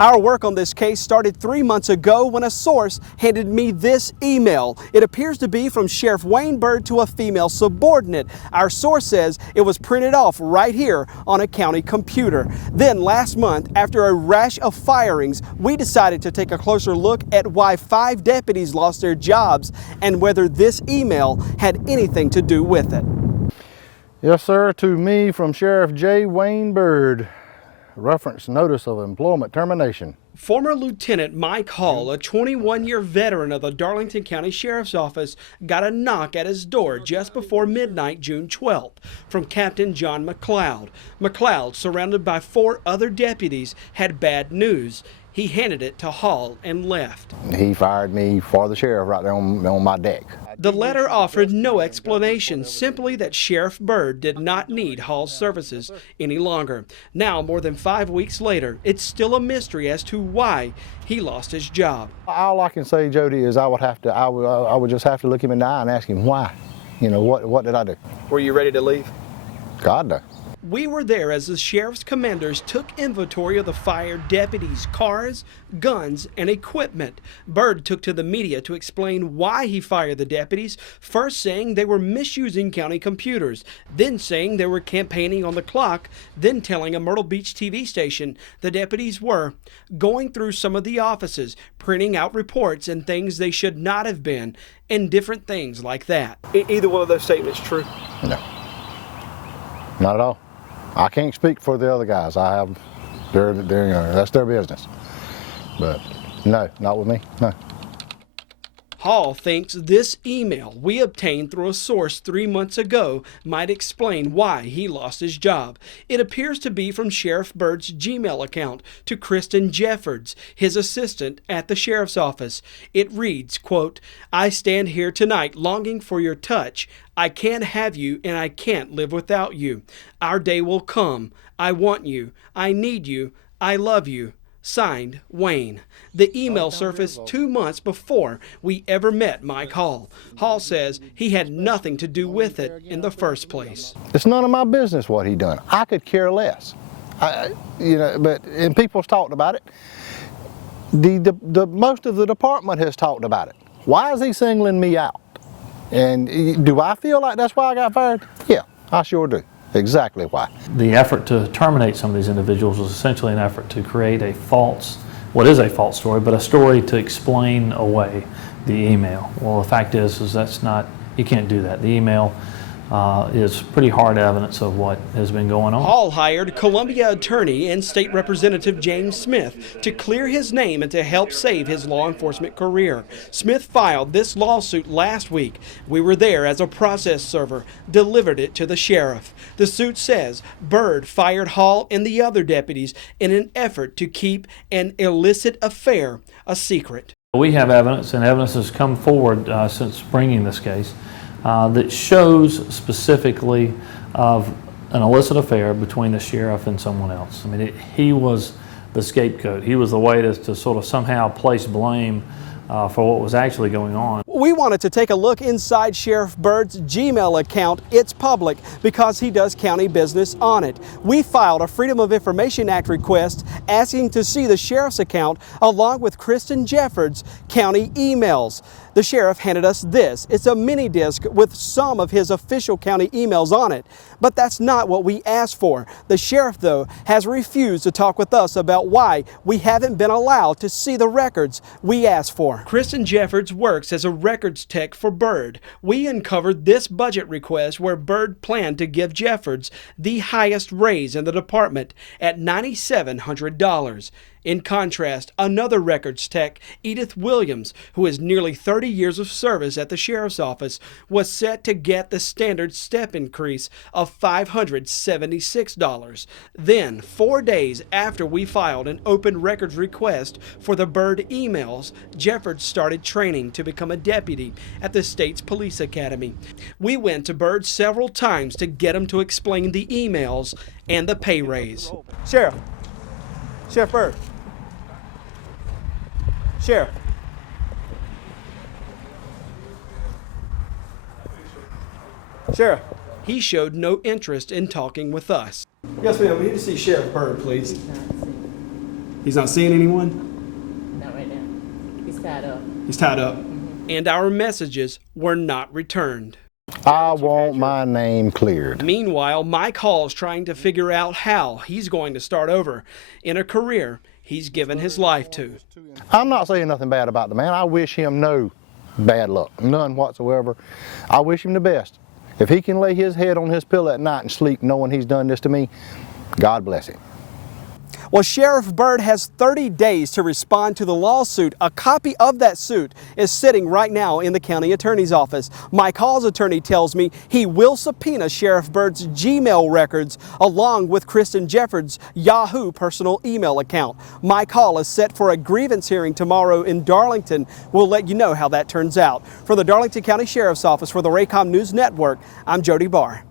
Our work on this case started 3 months ago when a source handed me this email. It appears to be from Sheriff Wayne Byrd to a female subordinate. Our source says it was printed off right here on a county computer. Then last month, after a rash of firings, we decided to take a closer look at why 5 deputies lost their jobs and whether this email had anything to do with it. Yes, sir, to me from Sheriff J. Wayne Byrd. Reference notice of employment termination. Former Lieutenant Mike Hall, a 21-year veteran of the Darlington County Sheriff's Office, got a knock at his door just before midnight, June 12th, from Captain John McLeod. McLeod, surrounded by 4 other deputies, had bad news. He handed it to Hall and left. He fired me for the sheriff right there on my deck. The letter offered no explanation, simply that Sheriff Byrd did not need Hall's services any longer. Now, more than 5 weeks later, it's still a mystery as to why he lost his job. All I can say, Jody, is I would just have to look him in the eye and ask him why. You know, what did I do? Were you ready to leave? God, no. We were there as the sheriff's commanders took inventory of the fired deputies' cars, guns, and equipment. Byrd took to the media to explain why he fired the deputies, first saying they were misusing county computers, then saying they were campaigning on the clock, then telling a Myrtle Beach TV station the deputies were going through some of the offices, printing out reports and things they should not have been, and different things like that. Either one of those statements true? No. Not at all. I can't speak for the other guys. That's their business. But no, not with me, no. Hall thinks this email we obtained through a source 3 months ago might explain why he lost his job. It appears to be from Sheriff Byrd's Gmail account to Kristen Jeffords, his assistant at the sheriff's office. It reads, quote, "I stand here tonight longing for your touch. I can't have you and I can't live without you. Our day will come. I want you. I need you. I love you. Signed, Wayne." The email surfaced 2 months before we ever met Mike Hall. Hall says he had nothing to do with it in the first place. It's none of my business what he done. I could care less. And people's talked about it. The most of the department has talked about it. Why is he singling me out? And do I feel like that's why I got fired? Yeah, I sure do. Exactly why. The effort to terminate some of these individuals was essentially an effort to create what is a false story, but a story to explain away the email. Well, the fact is you can't do that. The email is pretty hard evidence of what has been going on. Hall hired Columbia attorney and state representative James Smith to clear his name and to help save his law enforcement career. Smith filed this lawsuit last week. We were there as a process server, delivered it to the sheriff. The suit says Byrd fired Hall and the other deputies in an effort to keep an illicit affair a secret. We have evidence, and evidence has come forward since bringing this case, that shows specifically of an illicit affair between the sheriff and someone else. I mean, he was the scapegoat. He was the way to sort of somehow place blame for what was actually going on. We wanted to take a look inside Sheriff Byrd's Gmail account. It's public because he does county business on it. We filed a Freedom of Information Act request asking to see the sheriff's account along with Kristen Jeffords' county emails. The sheriff handed us this. It's a mini disc with some of his official county emails on it. But that's not what we asked for. The sheriff, though, has refused to talk with us about why we haven't been allowed to see the records we asked for. Kristen Jeffords works as a records tech for Byrd. We uncovered this budget request where Byrd planned to give Jeffords the highest raise in the department at $9,700. In contrast, another records tech, Edith Williams, who has nearly 30 years of service at the sheriff's office, was set to get the standard step increase of $576. Then, 4 days after we filed an open records request for the Byrd emails, Jeffords started training to become a deputy at the state's police academy. We went to Byrd several times to get him to explain the emails and the pay raise. Sheriff Byrd. Sheriff. Sheriff. He showed no interest in talking with us. Yes, ma'am. We need to see Sheriff Byrd, please. He's not seeing anyone? Not right now. He's tied up. He's tied up. And our messages were not returned. I want my name cleared. Meanwhile, Mike Hall's trying to figure out how he's going to start over in a career he's given his life to. I'm not saying nothing bad about the man. I wish him no bad luck, none whatsoever. I wish him the best. If he can lay his head on his pillow at night and sleep knowing he's done this to me, God bless him. Well, Sheriff Byrd has 30 days to respond to the lawsuit. A copy of that suit is sitting right now in the county attorney's office. Mike Hall's attorney tells me he will subpoena Sheriff Byrd's Gmail records along with Kristen Jefford's Yahoo personal email account. Mike Hall is set for a grievance hearing tomorrow in Darlington. We'll let you know how that turns out. For the Darlington County Sheriff's Office for the Raycom News Network, I'm Jody Barr.